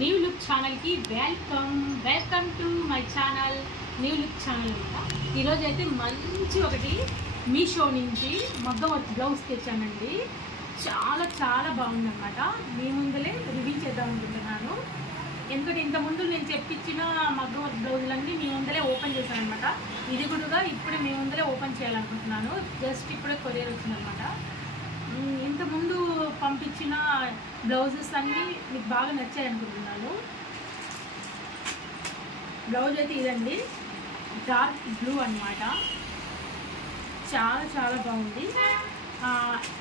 New look ఛానల్కి welcome to my channel new look channel అనమాట. ఈరోజు అయితే మంచి ఒకటి మీషో నుంచి మగ్గం వర్క్ బ్లౌజ్ తెచ్చానండి. చాలా చాలా బాగుందన్నమాట. మీ ముందలే రివ్యూ చేద్దాం అనుకుంటున్నాను. ఎందుకంటే ఇంతకుముందు నేను చెప్పించిన మగ్గం వర్క్ బ్లౌజులన్నీ మీ ముందలే ఓపెన్ చేశాను అనమాట. ఇది కూడా ఇప్పుడు మీ ముందలే ఓపెన్ చేయాలనుకుంటున్నాను. జస్ట్ ఇప్పుడే కొరియర్ వచ్చిందనమాట. ఇంతకుముందు పంపించిన బ్లౌజెస్ అన్నీ మీకు బాగా నచ్చాయి అనుకుంటున్నాను. బ్లౌజ్ అయితే ఇదండి, డార్క్ బ్లూ అనమాట. చాలా చాలా బాగుంది.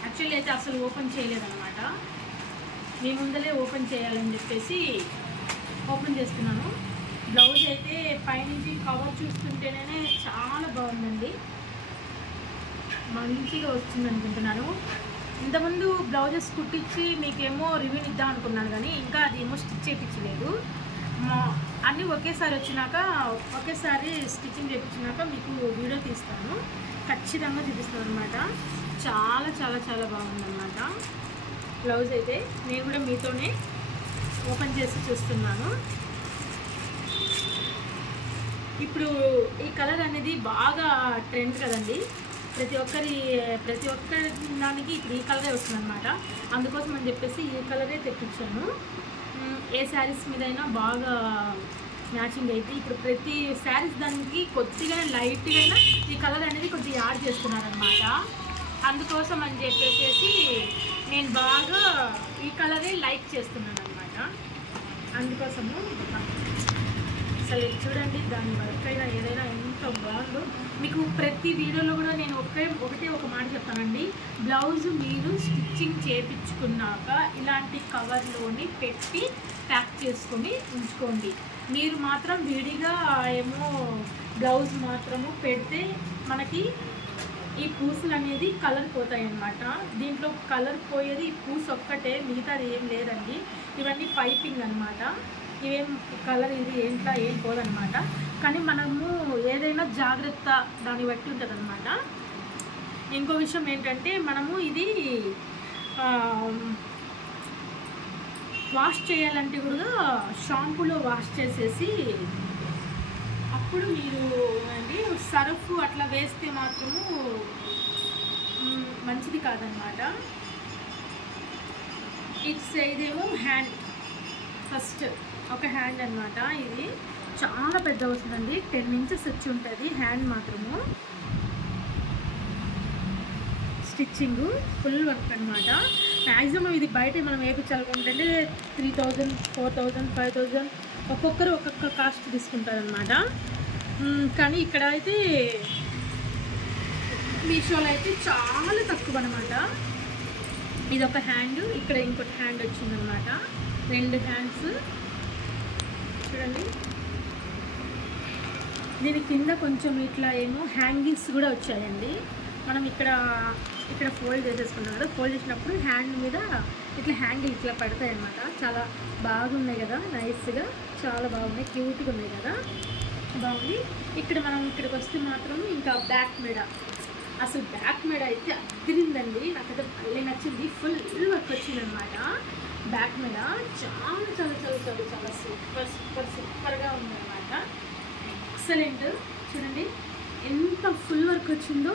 యాక్చువల్లీ అయితే అసలు ఓపెన్ చేయలేదన్నమాట. మీ ముందలే ఓపెన్ చేయాలని చెప్పేసి ఓపెన్ చేస్తున్నాను. బ్లౌజ్ అయితే పైనుంచి కవర్ చూస్తుంటేనే చాలా బాగుందండి. మంచిగా వస్తుంది అనుకుంటున్నాను. ఇంతకుముందు బ్లౌజెస్ కుట్టించి మీకేమో రివ్యూ ఇద్దాం అనుకున్నాను, కానీ ఇంకా అది ఏమో స్టిచ్ చేయించలేదు. అన్నీ ఒకేసారి వచ్చినాక ఒకేసారి స్టిచ్చింగ్ చేయించినాక మీకు వీడియో తీస్తాను, ఖచ్చితంగా చూపిస్తాను అనమాట. చాలా చాలా చాలా బాగుందన్నమాట బ్లౌజ్ అయితే. నేను కూడా మీతోనే ఓపెన్ చేసి చూస్తున్నాను. ఇప్పుడు ఈ కలర్ అనేది బాగా ట్రెండ్ కదండి. ప్రతి ఒక్కరి దానికి ఇప్పుడు ఈ కలరే వస్తుంది అనమాట. అందుకోసం అని చెప్పేసి ఈ కలరే తెప్పించాను. ఏ శారీస్ మీదైనా బాగా మ్యాచింగ్ అయితే ఇప్పుడు ప్రతి శారీస్ దానికి కొద్దిగా లైట్గా ఈ కలర్ అనేది కొద్దిగా యాడ్ చేస్తున్నారనమాట. అందుకోసం అని చెప్పేసి నేను బాగా ఈ కలరే లైక్ చేస్తున్నాను అనమాట. అందుకోసము అసలు చూడండి, దాని వర్క్ అయినా ఏదైనా ఎంత బాగుందో. మీకు ప్రతి వీడియోలో కూడా నేను ఒకటే ఒక మాట చెప్తానండి. బ్లౌజ్ మీరు స్టిచ్చింగ్ చేయించుకున్నాక ఇలాంటి కవర్లోని పెట్టి ప్యాక్ చేసుకొని ఉంచుకోండి. మీరు మాత్రం విడిగా ఏమో బ్లౌజ్ మాత్రము పెడితే మనకి ఈ పూసలు అనేది కలర్ పోతాయి అన్నమాట. దీంట్లో కలర్ పోయేది ఈ పూసు ఒక్కటే, మిగతాది ఏం లేదండి. ఇవన్నీ పైపింగ్ అనమాట. ఇవేం కలర్ ఇది ఏంట్లా ఏం పోదనమాట. కానీ మనము ఏదైనా జాగ్రత్త దాన్ని బట్టి ఉంటుంది అనమాట. ఇంకో విషయం ఏంటంటే, మనము ఇది వాష్ చేయాలంటే కూడా షాంపూలో వాష్ చేసేసి అప్పుడు మీరు అండి సర్ఫ్ అట్లా వేస్తే మాత్రము మంచిది కాదనమాట. ఇదేమో హ్యాండ్, ఫస్ట్ ఒక హ్యాండ్ అనమాట. ఇది చాలా పెద్ద వస్తుందండి, 10 ఇంచెస్ వచ్చి ఉంటుంది హ్యాండ్ మాత్రము. స్టిచ్చింగ్ ఫుల్ వర్క్ అనమాట. మ్యాక్సిమం ఇది బయట మనం వేయించాలనుకుంటే 3000, 4000, 5000 ఒక్కొక్కరు ఒక్కొక్క కాస్ట్ తీసుకుంటారనమాట. కానీ ఇక్కడ అయితే మీషోలో అయితే చాలా తక్కువ అనమాట. ఇది ఒక హ్యాండ్, ఇక్కడ ఇంకొక హ్యాండ్ వచ్చిందనమాట. 2 హ్యాండ్స్ చూడండి. దీని కింద కొంచెం ఇట్లా ఏమో హ్యాంగింగ్స్ కూడా వచ్చాయండి. మనం ఇక్కడ ఫోల్డ్ చేసేసుకుంటాం కదా, ఫోల్డ్ చేసినప్పుడు హ్యాండ్ మీద ఇట్లా హ్యాంగిల్ ఇట్లా పడతాయి అన్నమాట. చాలా బాగున్నాయి కదా, నైస్గా చాలా బాగున్నాయి, క్యూట్గా ఉన్నాయి కదా, బాగుంది. ఇక్కడ మనం ఇక్కడికి వస్తే మాత్రం ఇంకా బ్యాక్ మెడ, అసలు బ్యాక్ మెడ అయితే అదిరిందండి. నాకైతే భలే నచ్చింది. ఫుల్ వర్క్ వచ్చింది అనమాట బ్యాక్ మెడ. చాలా చాలా చాలా చాలా చాలా సూపర్ సూపర్ సూపర్గా ఉందన్నమాట. ఎక్సలెంట్. చూడండి ఎంత ఫుల్ వర్క్ వచ్చిందో,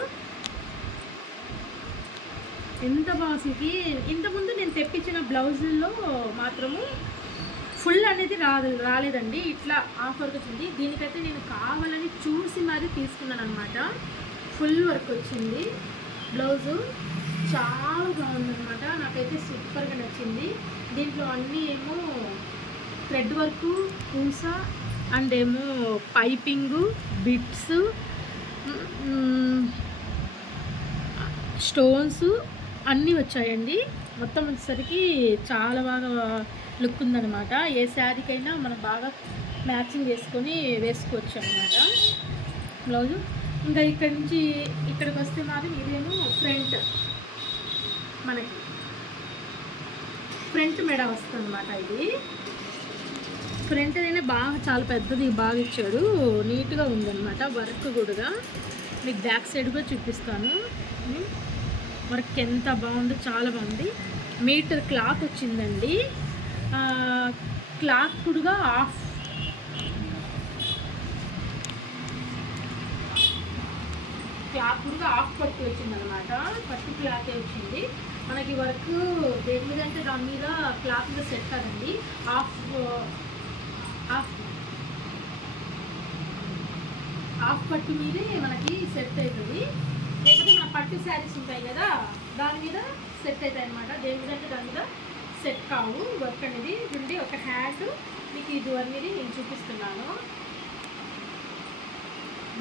ఎంత బాగా. ఇంతకుముందు నేను తెప్పించిన బ్లౌజుల్లో మాత్రము ఫుల్ అనేది రాలేదండి. ఇట్లా హాఫ్ వర్క్ వచ్చింది. దీనికైతే నేను కావాలని చూసి మరీ తీసుకున్నాను అనమాట. ఫుల్ వర్క్ వచ్చింది బ్లౌజు. చాలా బాగుందన్నమాట. నాకైతే సూపర్గా నచ్చింది. దీంట్లో అన్నీ ఏమో థ్రెడ్ వర్క్, పూస అండ్ ఏమో పైపింగు, బిట్స్, స్టోన్స్ అన్నీ వచ్చాయండి. మొత్తం వచ్చేసరికి చాలా బాగా లుక్ ఉందన్నమాట. ఏ శారీకైనా మనం బాగా మ్యాచింగ్ చేసుకొని వేసుకోవచ్చు అనమాట బ్లౌజు. ఇంకా ఇక్కడి నుంచి ఇక్కడికి వస్తే మాత్రం ఇదేమో ఫ్రంట్, మనకి ఫ్రంట్ మెడ వస్తుంది అనమాట. ఇది ఫ్రంట్ అయినా బాగా చాలా పెద్దది బాగా ఇచ్చాడు, నీట్గా ఉందన్నమాట. వర్క్ కూడా మీకు బ్యాక్ సైడ్ కూడా చూపిస్తాను. వర్క్ ఎంత బాగుందో, చాలా బాగుంది. మీటర్ క్లాత్ వచ్చిందండి. క్లాత్ పొడుగా హాఫ్ పట్టు వచ్చింది అనమాట. పట్టు క్లాతే వచ్చింది మనకి. వర్క్ దేని మీద అంటే దాని మీద క్లాత్ మీద సెట్ కాదండి. హాఫ్ పట్టు మీదే మనకి సెట్ అవుతుంది. లేకపోతే మన పట్టు శారీస్ ఉంటాయి కదా దాని మీద సెట్ అవుతాయి అనమాట. దేని మీద అంటే దాని మీద సెట్ కావు. వర్క్ అనేది ఉండి ఒక హ్యాండ్ మీకు ఇది అనేది నేను చూపిస్తున్నాను.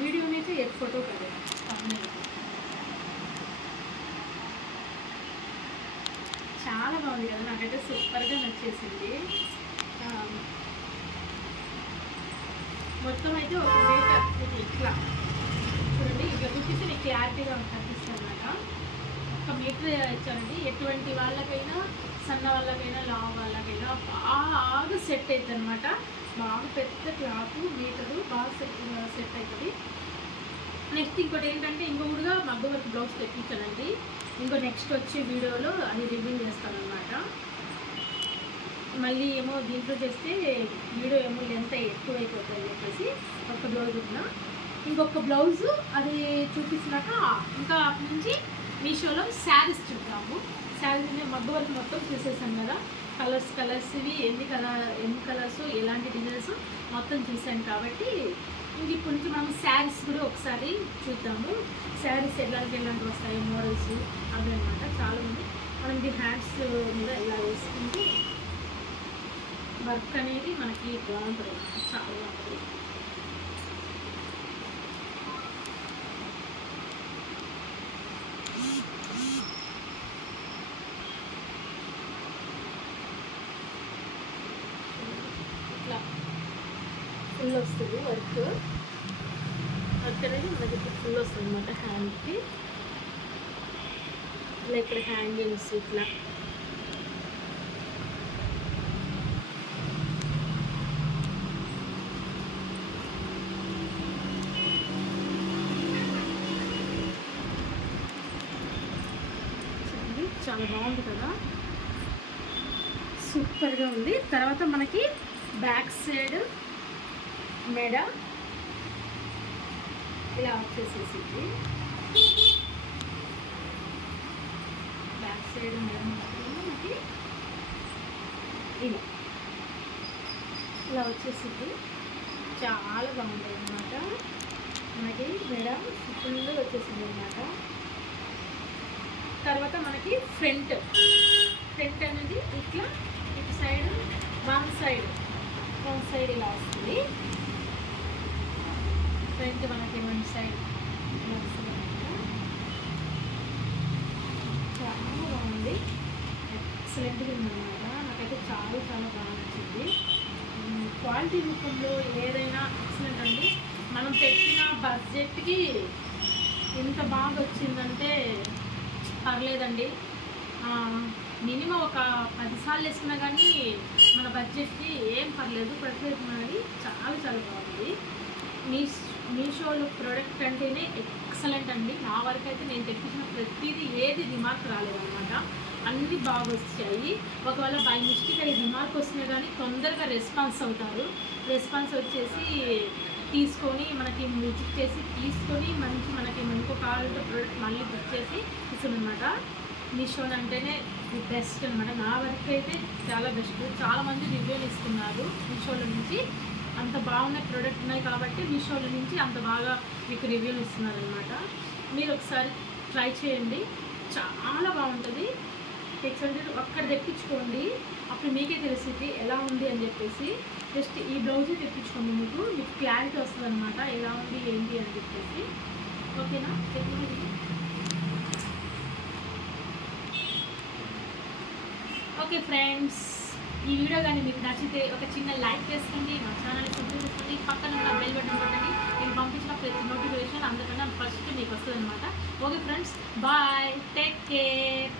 వీడియోని అయితే ఎట్ ఫోటో కదా చాలా బాగుంది కదా, నాకైతే సూపర్గా నచ్చేసింది. మొత్తం అయితే ఒక మీటర్ ఇట్లా చూడండి, ఇట్లా చూపిస్తే మీకు క్లారిటీగా కనిపిస్తుంది అనమాట. ఒక మీటర్ ఇచ్చానండి. ఎటువంటి వాళ్ళకైనా, సన్న వాళ్ళకైనా, లావు వాళ్ళకైనా బాగా సెట్ అవుతుంది అనమాట. బాగా పెద్ద క్లాత్ మీటరు బాగా సెట్ అవుతుంది. నెక్స్ట్ ఇంకోటి ఏంటంటే ఇంకొకటిగా మగ్గ వర్క్ బ్లౌజ్ తెప్పించానండి. ఇంకో నెక్స్ట్ వచ్చే వీడియోలో అది రివ్యూ చేస్తాను అనమాట. మళ్ళీ ఏమో దీంట్లో చేస్తే వీడియో ఏమో లెంత్ ఎక్కువైపోతుంది అని చెప్పేసి ఒక బ్లౌజ్ ఉన్నా. ఇంకొక బ్లౌజు అది చూపించినాక ఇంకా అప్పటి నుంచి మీషోలో శారీస్ చూద్దాము. శారీస్ మగ్గ వర్క్ మొత్తం చూసేసాను కదా, కలర్స్ ఇవి ఎన్ని కలర్స్ ఎలాంటి డిజైన్స్ మొత్తం చూసాను కాబట్టి ఇంక ఇప్పటి నుంచి మనం శారీస్ కూడా ఒకసారి చూద్దాము. శారీస్ ఎలాంటివి వస్తాయి మోడల్స్ అవి అనమాట. చాలామంది మనం ఇది హ్యాండ్స్ మీద ఇలా వేసుకుంటూ వర్క్ అనేది మనకి బాగుంటుంది, చాలా బాగుంటుంది. ఇట్లా ఫుల్ వస్తుంది వర్క్ అనేది మనకి ఫుల్ వస్తుంది అనమాట హ్యాండ్కి. ఇలా ఇక్కడ హ్యాంగింగ్స్ ఇట్లా చాలా బాగుంది కదా, సూపర్గా ఉంది. తర్వాత మనకి బ్యాక్ సైడ్ మెడ ఇలా వచ్చేసేసింది. బ్యాక్ సైడ్ మెడ మనకి ఇలా వచ్చేసింది. చాలా బాగుంటుంది అన్నమాట. మనకి మెడ ఫుల్గా వచ్చేసింది అన్నమాట. తర్వాత మనకి ఫ్రంట్ అనేది ఇట్లా ఇటు సైడ్ వన్ సైడ్ ఇలా వస్తుంది. ఫ్రంట్ మనకి వన్ సైడ్ చాలా బాగుంది, ఎక్సలెంట్గా ఉందన్నమాట. నాకైతే చాలా బాగా నచ్చింది. క్వాలిటీ రూపంలో ఏదైనా ఎక్సలెంట్ అండి. మనం పెట్టిన బడ్జెట్కి ఎంత బాగా వచ్చిందంటే పర్లేదండి. మినిమం ఒక 10 సార్లు వేసుకున్నా కానీ మన బడ్జెట్కి ఏం పర్లేదు. ప్రొడక్ట్ అనేది చాలా బాగుంది. మీషోలో ప్రోడక్ట్ అంటేనే ఎక్సలెంట్ అండి. నా వరకు అయితే నేను తెప్పించిన ప్రతిదీ ఏది రిమార్క్ రాలేదన్నమాట. అన్నీ బాగా వచ్చాయి. ఒకవేళ బై మిస్టేక్ అది రిమార్క్ వస్తున్నాయి కానీ తొందరగా రెస్పాన్స్ అవుతారు. రెస్పాన్స్ వచ్చేసి తీసుకొని మనకి విజిట్ చేసి తీసుకొని మనకి ఇంకో కావాలంటే ప్రోడక్ట్ మళ్ళీ బుక్ చేసి ఇస్తుందన్నమాట. మీషో అంటేనే బెస్ట్ అనమాట. నా వరకు అయితే చాలా బెస్ట్. చాలామంది రివ్యూలు ఇస్తున్నారు మీషోలో నుంచి. అంత బాగున్న ప్రోడక్ట్ ఉన్నాయి కాబట్టి మీషోలో నుంచి అంత బాగా మీకు రివ్యూలు ఇస్తున్నారు అనమాట. మీరు ఒకసారి ట్రై చేయండి, చాలా బాగుంటుంది. ఎక్సలెంట్. ఒక్కడ తెప్పించుకోండి, అప్పుడు మీకే తెలిసింది ఎలా ఉంది అని చెప్పేసి. జస్ట్ ఈ బ్లౌజ్ తెప్పించుకోండి, మీకు క్లారిటీ వస్తుంది అనమాట ఎలా ఉంది ఏంటి అని చెప్పేసి. ఓకేనా? ఓకే ఫ్రెండ్స్, ఈ వీడియో కానీ మీకు నచ్చితే ఒక చిన్న లైక్ చేసుకోండి, మా ఛానల్ని సబ్స్క్రైబ్ చేసుకోండి, పక్కన ఉన్న బెల్ బటన్ కొట్టండి. నేను పంపించిన ప్రతి నోటిఫికేషన్ అందరికన్నా ఫస్ట్ మీకు వస్తుంది అనమాట. Okay friends, bye, take care.